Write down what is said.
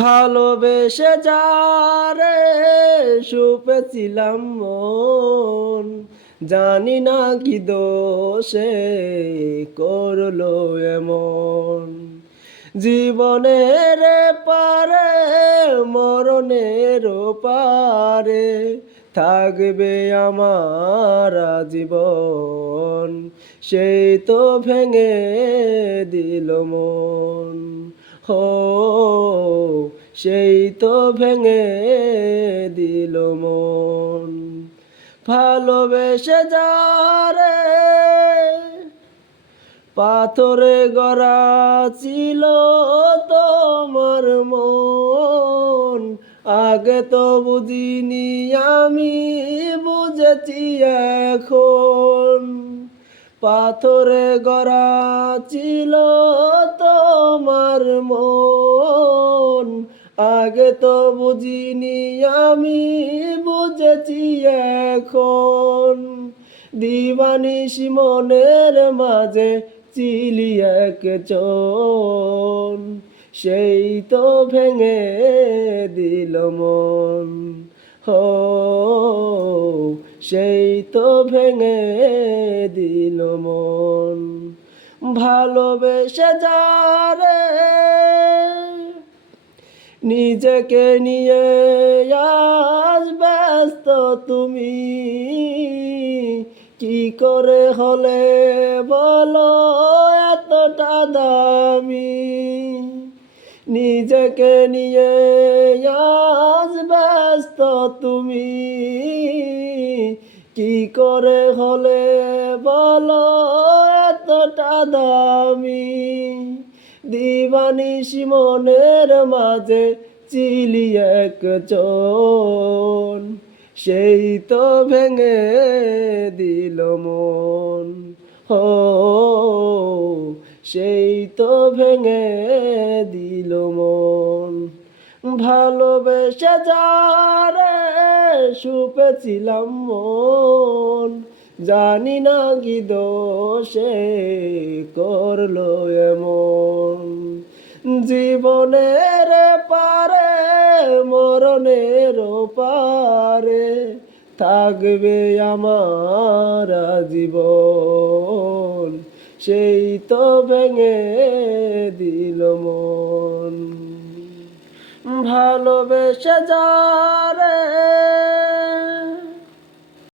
ভালোবেসে যারে সুপেছিলাম মন, জানি না কি দোষে করলো এমন। জীবনের পারে মরণের পারে থাকবে আমার জীবন, সেই তো ভেঙে দিল মন। হো, সেই তো ভেঙে দিল মন। ভালোবেসে যারে পাথরে গড়া ছিল তোমার মন, আগে তো বুঝিনি আমি, বুঝেছি এখন। পাথরে গড়া ছিল তোমার মন, আগে তো বুঝিনি আমি, বুঝেছি এখন। দিবানিশি মনের মাঝে চিলি একজন, সেই তো ভেঙে দিল মন। হো, সেই তো ভেঙে দিল মন। ভালোবেসে যারে নিজেকে নিয়ে আজ ব্যস্ত তুমি, কি করে হলে বলো এতটা দামি। নিজেকে নিয়ে আজ ব্যস্ত তুমি, কি করে হলে বলো এতটা দামি। দিবানিশি মনের মাঝে চিলি একজন, সেই তো ভেঙে দিল মন। হো, সেই তো ভেঙে দিল মন। ভালোবেসে যারে সুপেছিলাম মন, জানি না কি দোষে করলো এমন। জীবনের পারে মরণের পারে থাকবে আমার জীবন, সেই তো ভেঙে দিল মন। ভালোবেসে যারে